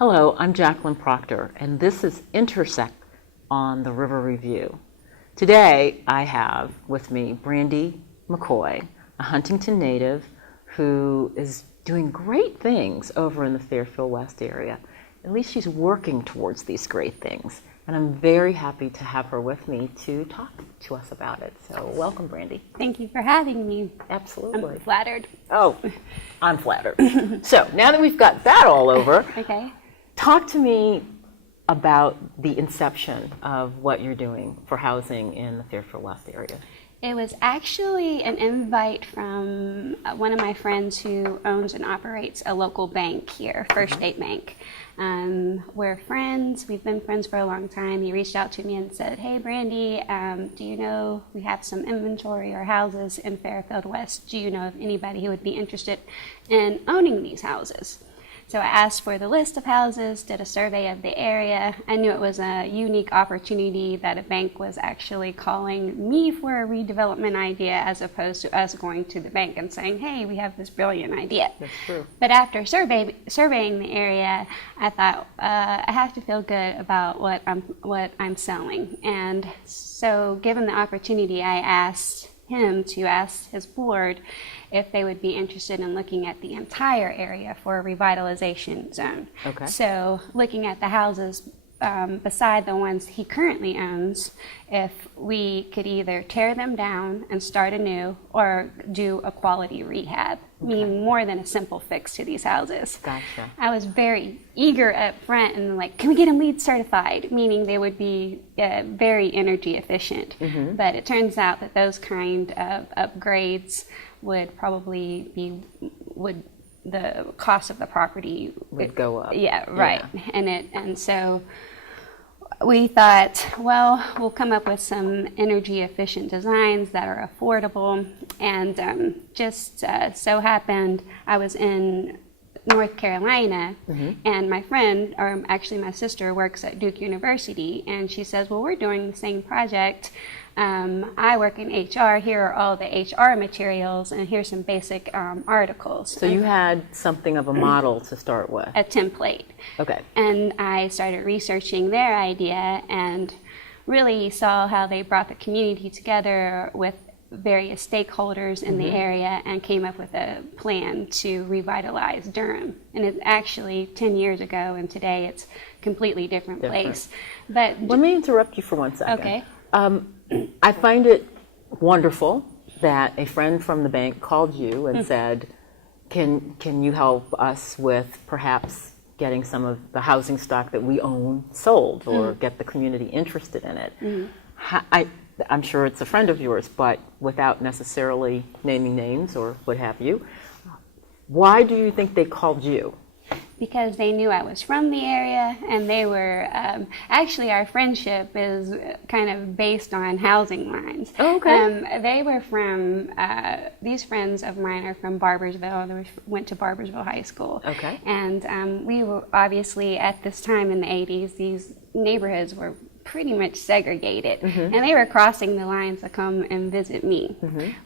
Hello, I'm Jacqueline Proctor, and this is Intersect on the River Review. Today, I have with me Brandee McCoy, a Huntington native who is doing great things over in the Fairfield West area. At least she's working towards these great things, and I'm very happy to have her with me to talk to us about it. So welcome, Brandee. Thank you for having me. Absolutely. I'm flattered. Oh, I'm flattered. So now that we've got that all over, Okay. talk to me about the inception of what you're doing for housing in the Fairfield West area. It was actually an invite from one of my friends who owns and operates a local bank here, First State Bank. We're friends. We've been friends for a long time. He reached out to me and said, "Hey, Brandee, do you know we have some inventory or houses in Fairfield West? Do you know of anybody who would be interested in owning these houses?" So I asked for the list of houses, did a survey of the area. I knew it was a unique opportunity that a bank was actually calling me for a redevelopment idea as opposed to us going to the bank and saying, "Hey, we have this brilliant idea." That's true. But after surveying the area, I thought I have to feel good about what I'm selling. And so given the opportunity, I asked him to ask his board if they would be interested in looking at the entire area for a revitalization zone. Okay. So looking at the houses beside the ones he currently owns, if we could either tear them down and start anew or do a quality rehab, meaning more than a simple fix to these houses. Gotcha. I was very eager up front and like, can we get them LEED certified? Meaning they would be very energy efficient. Mm-hmm. But it turns out that those kind of upgrades would probably be, the cost of the property would go up. Yeah, right. Yeah. And so we thought, well, we'll come up with some energy efficient designs that are affordable. And just so happened I was in North Carolina, mm-hmm. and my friend, or actually my sister, works at Duke University, and she says, well, we're doing the same project. I work in HR. Here are all the HR materials, and here's some basic articles. So you had something of a model to start with. A template. Okay. And I started researching their idea and really saw how they brought the community together with various stakeholders in the area and came up with a plan to revitalize Durham. And it's actually 10 years ago, and today it's a completely different place. But let me interrupt you for 1 second. Okay. I find it wonderful that a friend from the bank called you and said, can you help us with perhaps getting some of the housing stock that we own sold or get the community interested in it? I'm sure it's a friend of yours, but without necessarily naming names or what have you, why do you think they called you? Because they knew I was from the area, and they were, actually our friendship is kind of based on housing lines. Oh, okay. They were from, these friends of mine are from Barbersville. They went to Barbersville High School. Okay. And we were obviously, at this time in the 80s, these neighborhoods were pretty much segregated, and they were crossing the lines to come and visit me.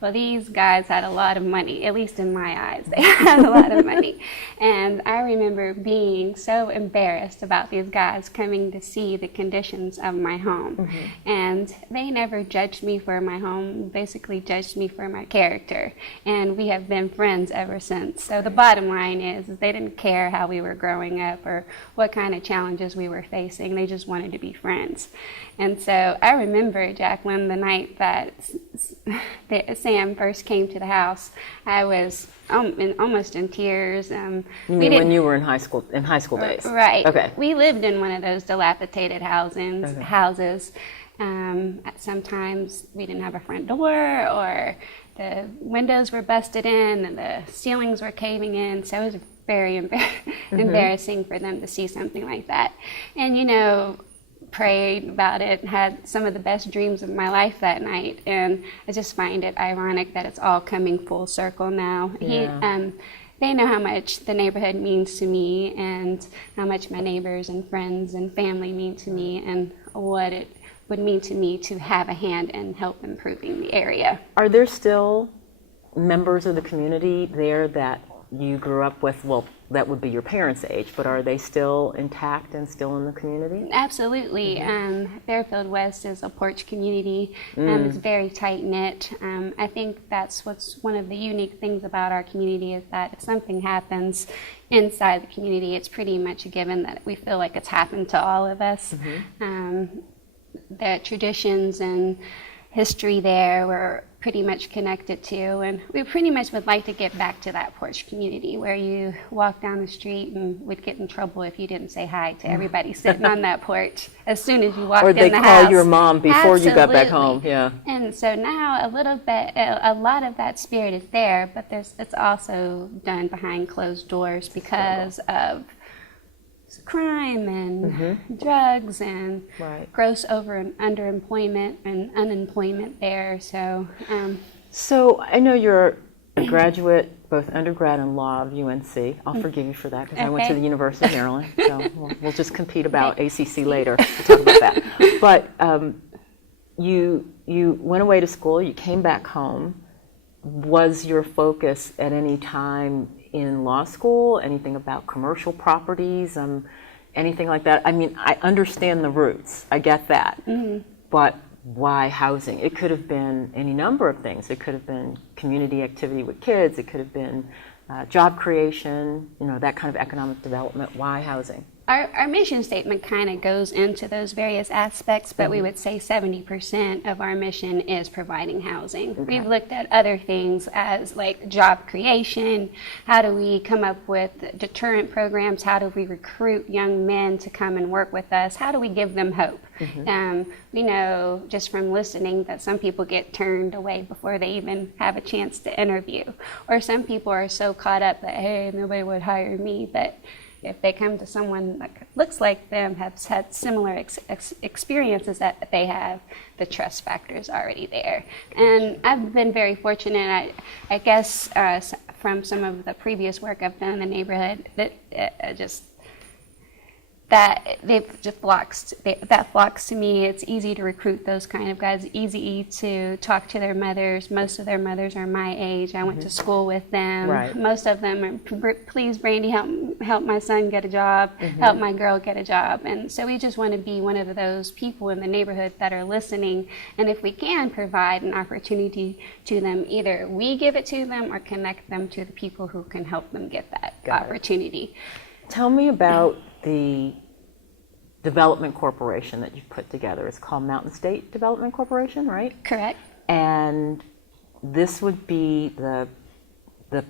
Well, these guys had a lot of money, at least in my eyes. They had a lot of money, and I remember being so embarrassed about these guys coming to see the conditions of my home, and they never judged me for my home, basically judged me for my character, and we have been friends ever since. So the bottom line is they didn't care how we were growing up or what kind of challenges we were facing. They just wanted to be friends. And so I remember, Jacqueline, the night that Sam first came to the house, I was almost in tears. You mean when you were in high school days? Right. Okay. We lived in one of those dilapidated houses. Sometimes we didn't have a front door, or the windows were busted in and the ceilings were caving in. So it was very embarrassing for them to see something like that. And, prayed about it, had some of the best dreams of my life that night, and I just find it ironic that it's all coming full circle now. Yeah. They know how much the neighborhood means to me, and how much my neighbors and friends and family mean to me, and what it would mean to me to have a hand in help improving the area. Are there still members of the community there that you grew up with? Well, that would be your parents' age, but are they still intact and still in the community? Absolutely. Fairfield West is a porch community. It's very tight-knit. I think that's what's one of the unique things about our community is that if something happens inside the community, it's pretty much a given that we feel like it's happened to all of us. The traditions and history there were pretty much connected to, and we pretty much would like to get back to that porch community where you walk down the street and would get in trouble if you didn't say hi to everybody sitting on that porch as soon as you walked in the house. Or they call your mom before you got back home. Yeah. And so now a lot of that spirit is there, but it's also done behind closed doors because of crime and drugs and gross over and underemployment and unemployment there. So I know you're a graduate, both undergrad and law of UNC. I'll forgive you for that because I went to the University of Maryland. So we'll just compete about ACC later. We'll talk about that. But you went away to school. You came back home. Was your focus at any time in law school, anything about commercial properties, anything like that? I mean, I understand the roots, I get that, but why housing? It could have been any number of things. It could have been community activity with kids, it could have been job creation, that kind of economic development. Why housing? Our mission statement kind of goes into those various aspects, but we would say 70% of our mission is providing housing. We've looked at other things as like job creation. How do we come up with deterrent programs? How do we recruit young men to come and work with us? How do we give them hope? We know just from listening that some people get turned away before they even have a chance to interview. Or some people are so caught up that, hey, nobody would hire me, but if they come to someone that looks like them, has had similar experiences that they have, the trust factor is already there. And I've been very fortunate, I guess, from some of the previous work I've done in the neighborhood, that flocks to me. It's easy to recruit those kind of guys, easy to talk to their mothers. Most of their mothers are my age. I went to school with them. Right. Most of them are, please, Brandee, help my son get a job, help my girl get a job. And so we just want to be one of those people in the neighborhood that are listening. And if we can provide an opportunity to them, either we give it to them or connect them to the people who can help them get that opportunity. Tell me about the development corporation that you've put together. It's called Mountain State Development Corporation, right? Correct. And this would be the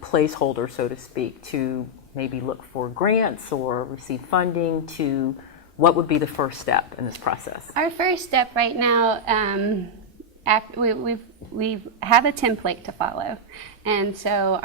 placeholder, so to speak, to maybe look for grants or receive funding. To what would be the first step in this process? Our first step right now, after we have a template to follow, and so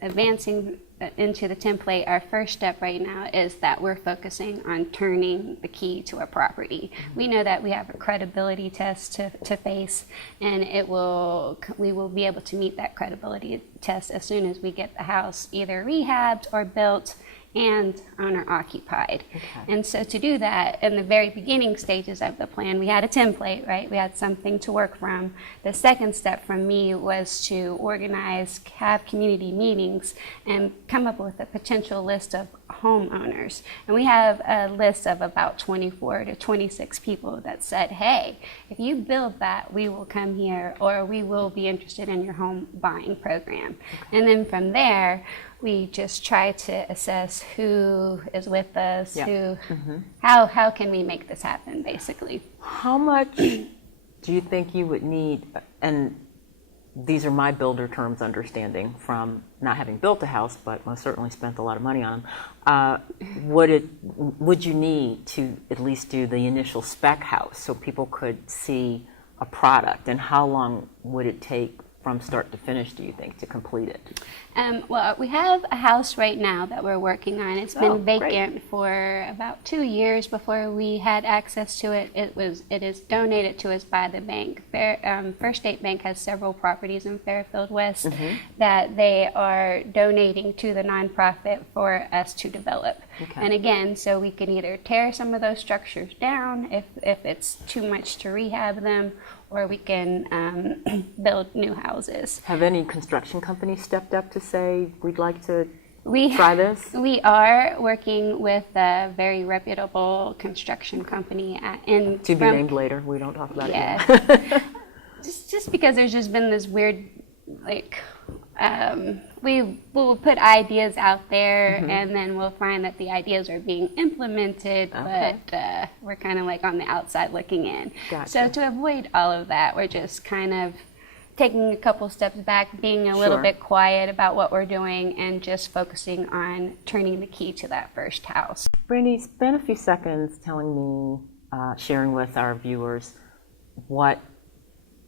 advancing into the template, our first step right now is that we're focusing on turning the key to a property. We know that we have a credibility test to face, and we will be able to meet that credibility test as soon as we get the house either rehabbed or built and owner occupied. And so to do that, in the very beginning stages of the plan, we had a template, right? We had something to work from. The second step from me was to organize, have community meetings, and come up with a potential list of homeowners. And we have a list of about 24 to 26 people that said, hey, if you build that, we will come here, or we will be interested in your home buying program. And then from there, we just try to assess who is with us, how can we make this happen, basically. How much do you think you would need, and these are my builder terms understanding from not having built a house, but most certainly spent a lot of money on them, would you need to at least do the initial spec house so people could see a product, and how long would it take from start to finish, do you think, to complete it? Well, we have a house right now that we're working on. It's been vacant for about 2 years before we had access to it. It is donated to us by the bank. First State Bank has several properties in Fairfield West that they are donating to the nonprofit for us to develop. And again, so we can either tear some of those structures down if it's too much to rehab them, or we can build new houses. Have any construction companies stepped up to say, we'd like to try this? We are working with a very reputable construction company To be named later. We don't talk about it yeah. yet. just because there's just been this weird, like, we will put ideas out there, and then we'll find that the ideas are being implemented, but we're kind of like on the outside looking in. Gotcha. So to avoid all of that, we're just kind of taking a couple steps back, being a little bit quiet about what we're doing, and just focusing on turning the key to that first house. Brandee, spend a few seconds telling me, sharing with our viewers, what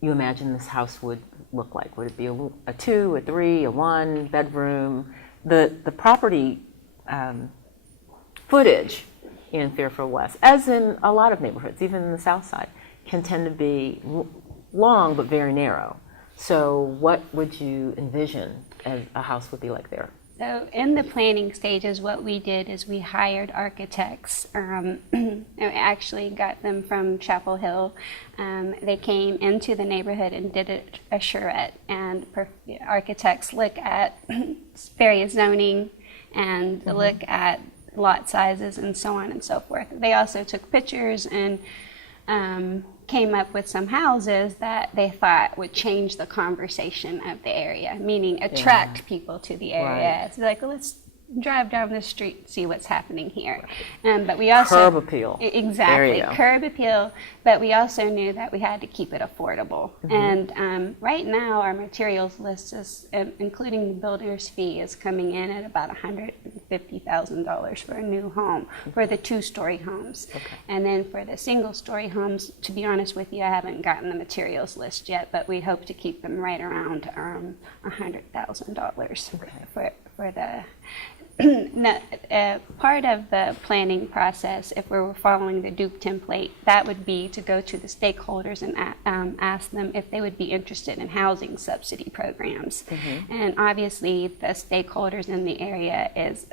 you imagine this house would look like. Would it be a 2, a 3, a 1 bedroom? The property footage in Fairfield West, as in a lot of neighborhoods, even in the South Side, can tend to be long but very narrow. So what would you envision a house would be like there? So in the planning stages, what we did is we hired architects. And we actually got them from Chapel Hill. They came into the neighborhood and did a charrette. And architects look at various zoning and look at lot sizes and so on and so forth. They also took pictures and came up with some houses that they thought would change the conversation of the area, meaning attract people to the area. Right. So like, well, let's drive down the street and see what's happening here. But we also curb appeal. Exactly, curb appeal. But we also knew that we had to keep it affordable. And right now, our materials list is, including the builder's fee, is coming in at about $150,000 for a new home for the 2-story homes. And then for the single-story homes, to be honest with you, I haven't gotten the materials list yet, but we hope to keep them right around $100,000 for the. Part of the planning process, if we were following the Duke template, that would be to go to the stakeholders and ask them if they would be interested in housing subsidy programs. And obviously the stakeholders in the area is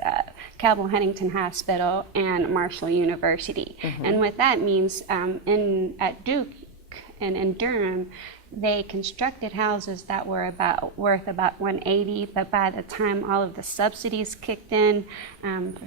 Cabell Huntington Hospital and Marshall University. And what that means, at Duke and in Durham, they constructed houses that were worth about $180, but by the time all of the subsidies kicked in,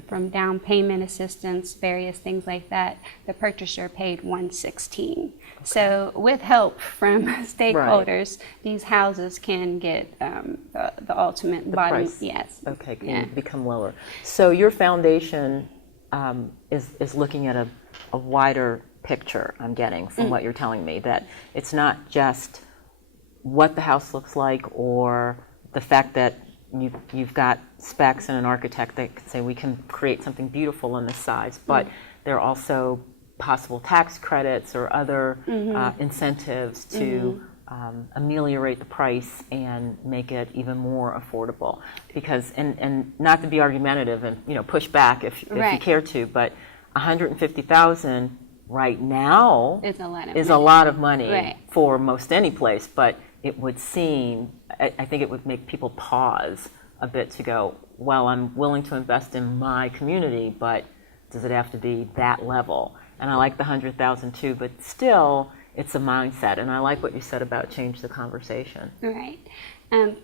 from down payment assistance, various things like that, the purchaser paid $116. So with help from stakeholders, these houses can get the ultimate bottom. Price. Yes. Okay, can become lower. So your foundation is looking at a wider picture, I'm getting from what you're telling me, that it's not just what the house looks like or the fact that you've got specs and an architect that can say we can create something beautiful in this size, but there are also possible tax credits or other incentives to ameliorate the price and make it even more affordable. Because, and not to be argumentative and push back if you care to, but $150,000 right now is a lot of money for most any place, but it would seem, I think it would make people pause a bit to go, well, I'm willing to invest in my community, but does it have to be that level? And I like the $100,000 too, but still, it's a mindset. And I like what you said about change the conversation. Right.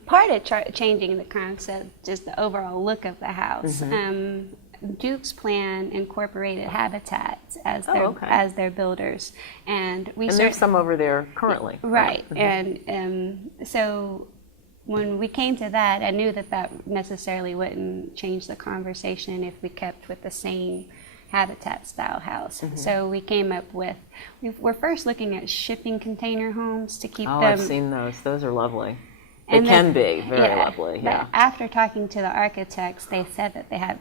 Part of changing the concept is the overall look of the house. Duke's plan incorporated habitats as their builders, and there's some over there currently. Right, and so when we came to that, I knew that necessarily wouldn't change the conversation if we kept with the same habitat style house. So we came up with, we're first looking at shipping container homes to keep them. I've seen those. Those are lovely. They can be very lovely. But after talking to the architects, they said that they had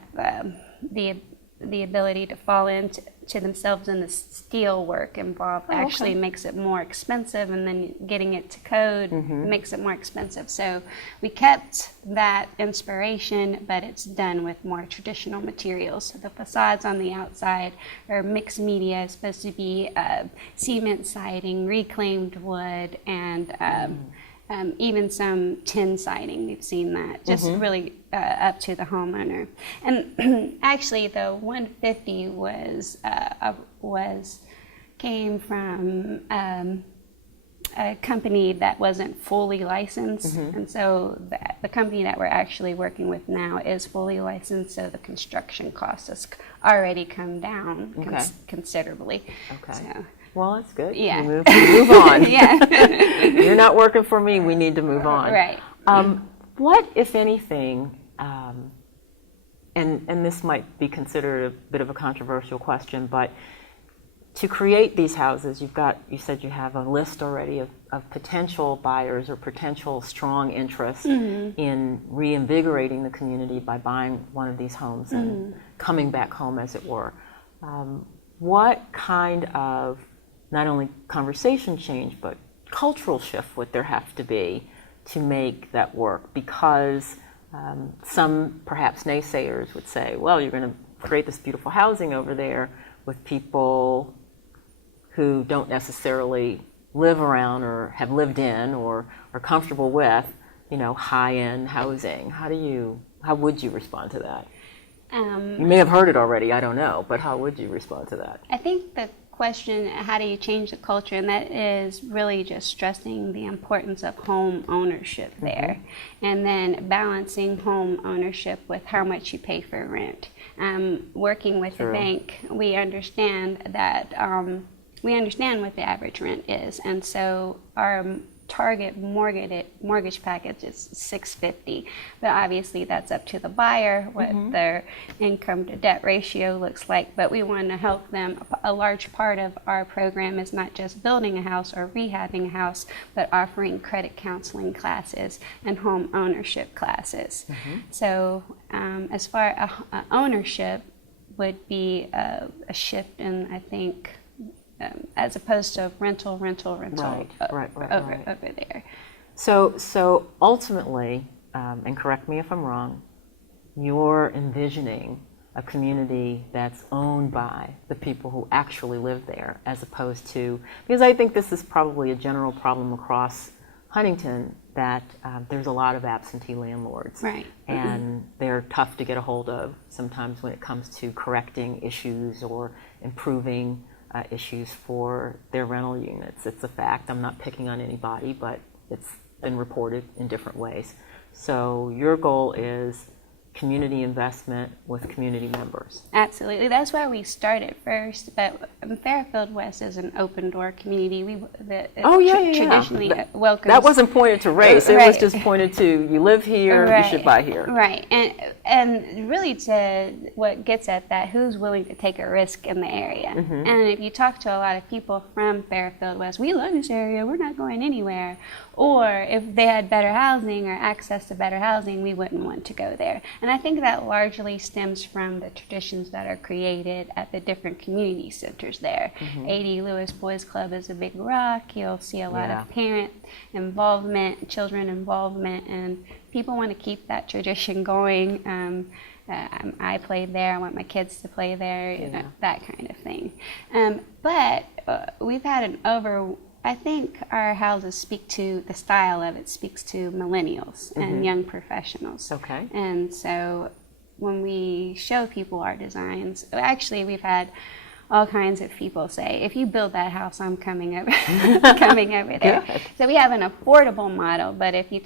the ability to fall into themselves, and the steel work involved actually makes it more expensive, and then getting it to code makes it more expensive. So we kept that inspiration, but it's done with more traditional materials. So the facades on the outside are mixed media. It's supposed to be cement siding, reclaimed wood, and even some tin siding. We've seen that, just really up to the homeowner. And actually, the 150 came from a company that wasn't fully licensed, and so the company that we're actually working with now is fully licensed, so the construction cost has already come down considerably. Okay. So, well, that's good. Yeah. You move on. Yeah. You're not working for me. We need to move on. Right. What, if anything, and this might be considered a bit of a controversial question, but to create these houses, you said you have a list already of potential buyers or potential strong interest in reinvigorating the community by buying one of these homes and coming back home, as it were. What kind of not only conversation change, but cultural shift would there have to be to make that work? Because some perhaps naysayers would say, well, you're going to create this beautiful housing over there with people who don't necessarily live around or have lived in or are comfortable with, high-end housing. How would you respond to that? You may have heard it already, I don't know, but how would you respond to that? I think the question, how do you change the culture, and that is really just stressing the importance of home ownership there, and then balancing home ownership with how much you pay for rent. Working with the bank, we understand that what the average rent is, and so our target mortgage package is $650, but obviously that's up to the buyer what their income to debt ratio looks like. But we want to help them. A large part of our program is not just building a house or rehabbing a house, but offering credit counseling classes and home ownership classes. So as far as ownership would be a shift in, I think, as opposed to rental over there. So ultimately, and correct me if I'm wrong, you're envisioning a community that's owned by the people who actually live there, as opposed to, because I think this is probably a general problem across Huntington, that there's a lot of absentee landlords, and they're tough to get a hold of sometimes when it comes to correcting issues or improving issues for their rental units. It's a fact. I'm not picking on anybody, but it's been reported in different ways. So your goal is community investment with community members. Absolutely. That's why we started first. But Fairfield West is an open door community. Traditionally welcomes. That wasn't pointed to race. It was just pointed to, you live here, you should buy here. Right. And really to what gets at that, who's willing to take a risk in the area. And if you talk to a lot of people from Fairfield West, we love this area, we're not going anywhere. Or if they had better housing or access to better housing, we wouldn't want to go there. And I think that largely stems from the traditions that are created at the different community centers there. 80 Lewis Boys Club is a big rock. You'll see a lot of parent involvement, children involvement, and people want to keep that tradition going. I played there. I want my kids to play there, that kind of thing. But we've had I think our houses speak to, the style of it speaks to millennials and young professionals. Okay. And so when we show people our designs, actually we've had all kinds of people say, if you build that house, I'm coming over, coming over there. Good. So we have an affordable model, but if you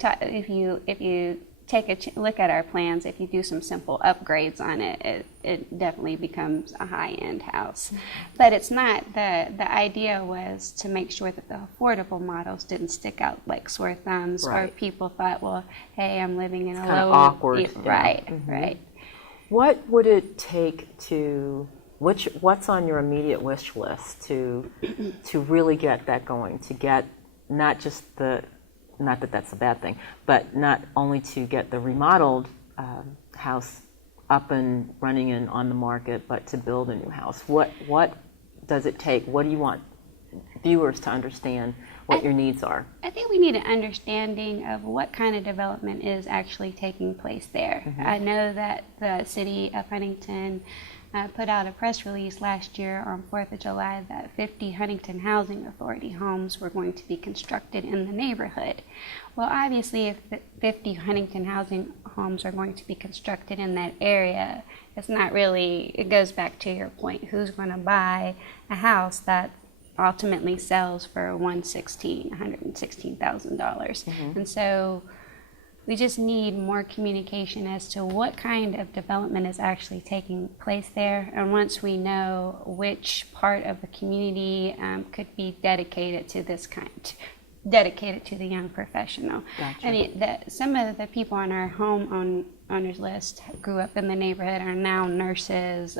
take a look at our plans, if you do some simple upgrades on it, it definitely becomes a high-end house. But it's not, the idea was to make sure that the affordable models didn't stick out like sore thumbs, or people thought, well, hey, I'm living in a low... awkward. Right. What would it take to, what's on your immediate wish list to really get that going, to get not just not that that's a bad thing, but not only to get the remodeled house up and running and on the market, but to build a new house? What does it take? What do you want viewers to understand what your needs are? I think we need an understanding of what kind of development is actually taking place there. I know that the city of Huntington put out a press release last year on 4th of July that 50 Huntington Housing Authority homes were going to be constructed in the neighborhood. Well, obviously, if 50 Huntington housing homes are going to be constructed in that area, it's not really, it goes back to your point, who's going to buy a house that ultimately sells for $116,000. And so we just need more communication as to what kind of development is actually taking place there. And once we know which part of the community could be dedicated to this dedicated to the young professional. Gotcha. I mean, some of the people on our owners list grew up in the neighborhood, are now nurses,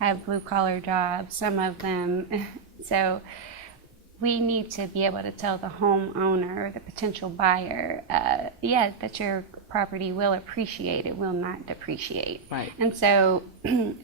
have blue-collar jobs, some of them. So we need to be able to tell the homeowner, the potential buyer, that your property will appreciate, it will not depreciate. Right. And so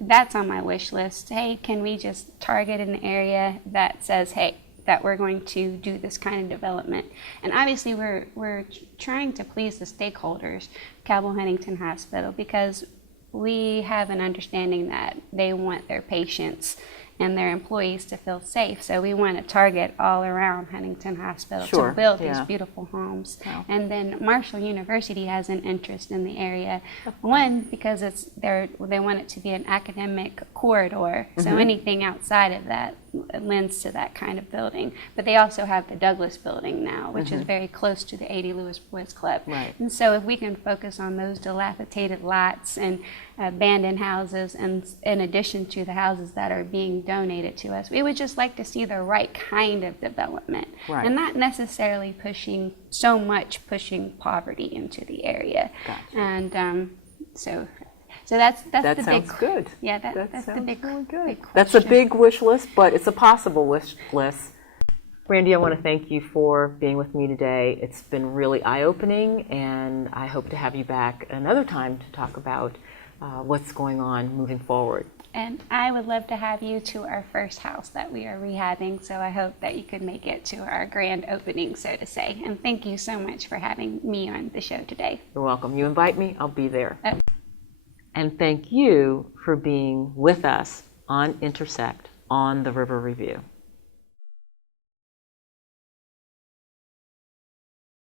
that's on my wish list. Hey, can we just target an area that says, hey, that we're going to do this kind of development? And obviously we're trying to please the stakeholders, Cabell Huntington Hospital, because we have an understanding that they want their patients and their employees to feel safe. So we want to target all around Huntington Hospital Sure, to build yeah. these beautiful homes. Wow. And then Marshall University has an interest in the area. One, because they want it to be an academic corridor. So anything outside of that lends to that kind of building. But they also have the Douglas building now, which is very close to the 80 Lewis Boys Club. Right. And so if we can focus on those dilapidated lots and abandoned houses, and in addition to the houses that are being donated to us, we would just like to see the right kind of development. Right. And not necessarily pushing poverty into the area. Gotcha. And so that's That the sounds big. good. Yeah, that's the sounds big, really good. big That's a question. big wish list, but it's a possible wish list. Brandee, I want to thank you for being with me today. It's been really eye-opening, and I hope to have you back another time to talk about what's going on moving forward. And I would love to have you to our first house that we are rehabbing, so I hope that you could make it to our grand opening, so to say. And thank you so much for having me on the show today. You're welcome. You invite me, I'll be there. And thank you for being with us on Intersect on the River Review.